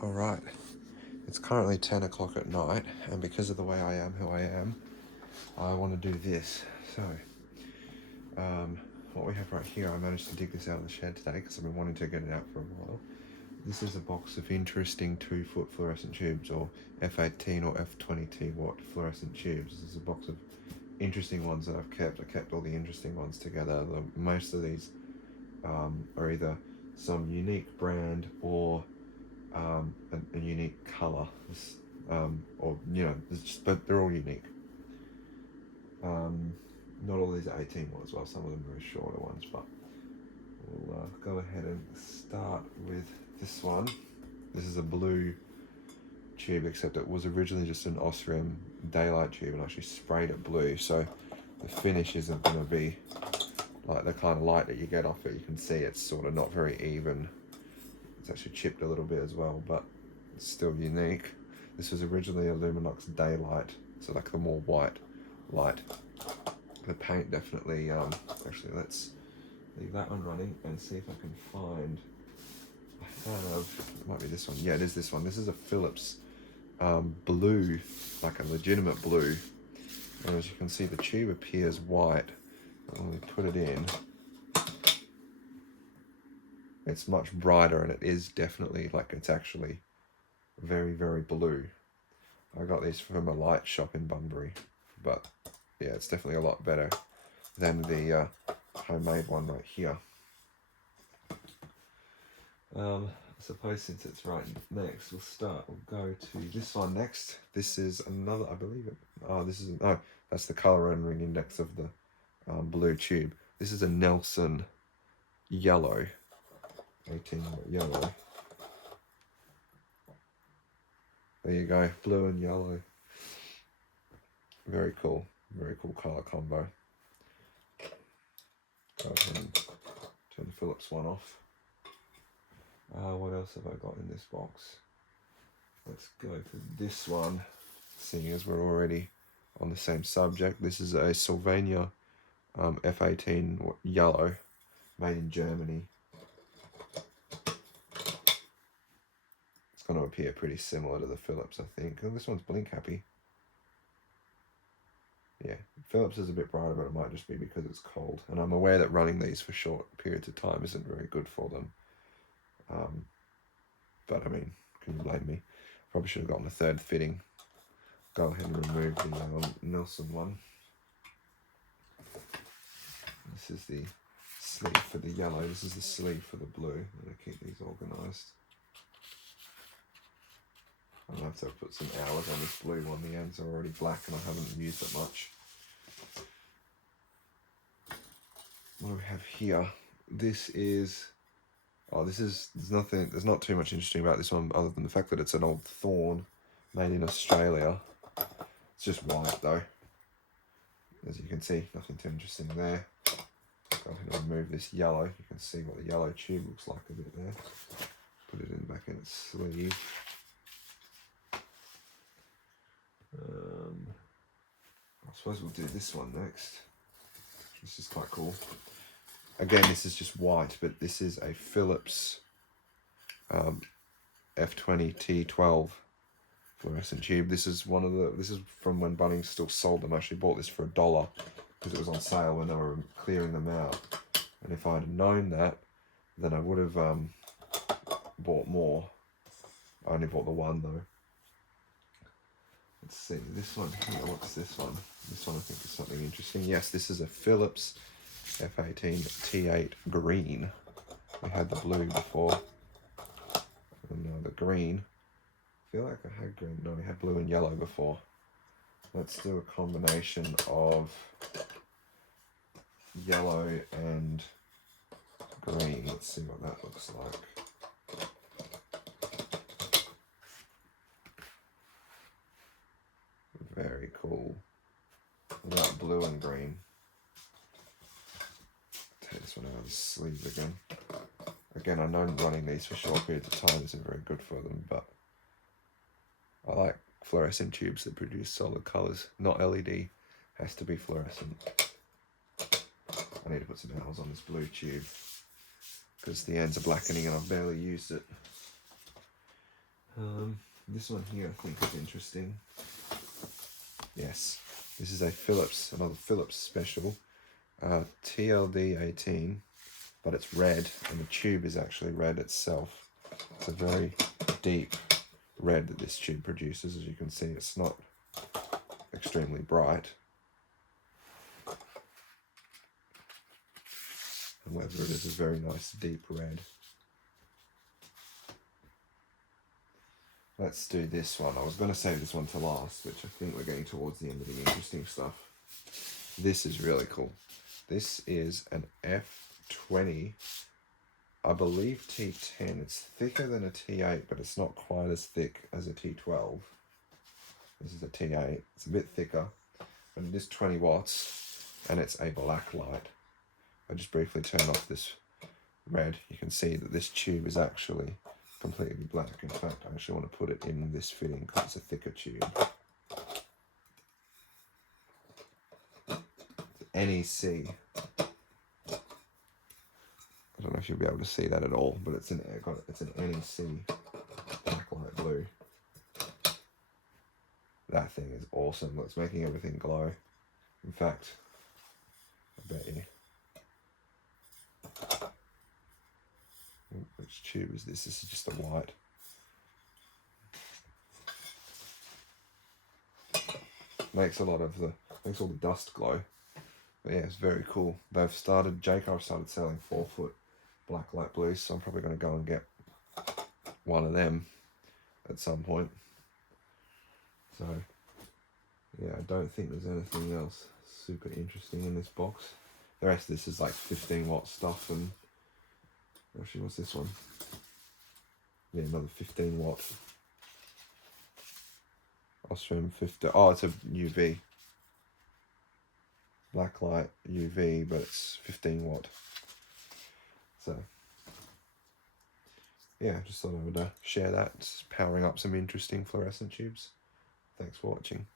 Alright, it's currently 10 o'clock at night, and because of the way I am who I am, I want to do this. So, what we have right here, I managed to dig this out of the shed today because I've been wanting to get it out for a while. This is a box of interesting 2-foot fluorescent tubes, or F18 or F20T watt fluorescent tubes. This is a box of interesting ones that I've kept. I kept all the interesting ones together. Most of these are either some unique brand or a unique colour, or but they're all unique. Not all these are 18 watt as well. Some of them are shorter ones, but we'll go ahead and start with this one. This is a blue tube, except it was originally just an Osram daylight tube, and I actually sprayed it blue, so the finish isn't going to be like the kind of light that you get off it. You can see it's sort of not very even. It's actually chipped a little bit as well, but it's still unique. This was originally a Luminox daylight, so like the more white light. The paint definitely, actually let's leave that one running and see if I can find, it might be this one. Yeah, it is this one. This is a Philips blue, like a legitimate blue. And as you can see, the tube appears white. When we put it in, it's much brighter, and it is definitely, like, it's actually very, very blue. I got these from a light shop in Bunbury, but yeah, it's definitely a lot better than the homemade one right here. I suppose since it's right next, we'll go to this one next. This is another, I believe it, that's the color rendering index of the blue tube. This is a Nelson yellow, 18 yellow. There you go, blue and yellow. Very cool color combo. Go ahead and turn the Philips one off. What else have I got in this box? Let's go to this one, seeing as we're already on the same subject. This is a Sylvania F18 yellow, made in Germany. It's going to appear pretty similar to the Philips, I think. Oh, this one's blink happy. Yeah, Philips is a bit brighter, but it might just be because it's cold. And I'm aware that running these for short periods of time isn't very good for them. But I mean, can you blame me? Probably should have gotten a third fitting. Go ahead and remove the Nelson one. This is the sleeve for the yellow. This is the sleeve for the blue. I'm going to keep these organised. I'll have to put some hours on this blue one. The ends are already black and I haven't used it much. What do we have here? There's not too much interesting about this one other than the fact that it's an old Thorn made in Australia. It's just white though. As you can see, nothing too interesting there. Go ahead and remove this yellow. You can see what the yellow tube looks like a bit there. Put it back in its sleeve. I suppose we'll do this one next. This is quite cool. Again, this is just white, but this is a Philips F20 T12 fluorescent tube. This is from when Bunnings still sold them. I actually bought this for $1 because it was on sale when they were clearing them out. And if I'd known that, then I would have bought more. I only bought the one though. Let's see, this one here, what's this one? This one I think is something interesting. Yes, this is a Philips F18 T8 green. We had the blue before, and now the green. I feel like I had green, no, we had blue and yellow before. Let's do a combination of yellow and green. Let's see what that looks like. Very cool. That blue and green. Take this one out of the sleeve again. Again, I know running these for short periods of time isn't very good for them, but I like fluorescent tubes that produce solid colours, not LED. Has to be fluorescent. I need to put some hours on this blue tube because the ends are blackening and I've barely used it. This one here I think is interesting. Yes, this is a Philips, another Philips special, TLD 18, but it's red, and the tube is actually red itself. It's a very deep red that this tube produces. As you can see, it's not extremely bright. However, it is a very nice deep red. Let's do this one. I was going to save this one to last, which I think we're getting towards the end of the interesting stuff. This is really cool. This is an F20, I believe T10. It's thicker than a T8, but it's not quite as thick as a T12. This is a T8. It's a bit thicker, but it is 20 watts, and it's a black light. I just briefly turn off this red. You can see that this tube is actually completely black. In fact, I actually want to put it in this fitting because it's a thicker tube. It's NEC. I don't know if you'll be able to see that at all, but it's an NEC black light blue. That thing is awesome. It's making everything glow. In fact, I bet you. Which tube is this? This is just a white. Makes all the dust glow. But yeah, it's very cool. Jayco started selling 4-foot black light blues, so I'm probably going to go and get one of them at some point. So yeah, I don't think there's anything else super interesting in this box. The rest of this is like 15 watt stuff, and actually, what's this one? Yeah, another 15 watt. Osram 50. Oh, it's a UV. Black light UV, but it's 15 watt. So, yeah, just thought I would share that. It's powering up some interesting fluorescent tubes. Thanks for watching.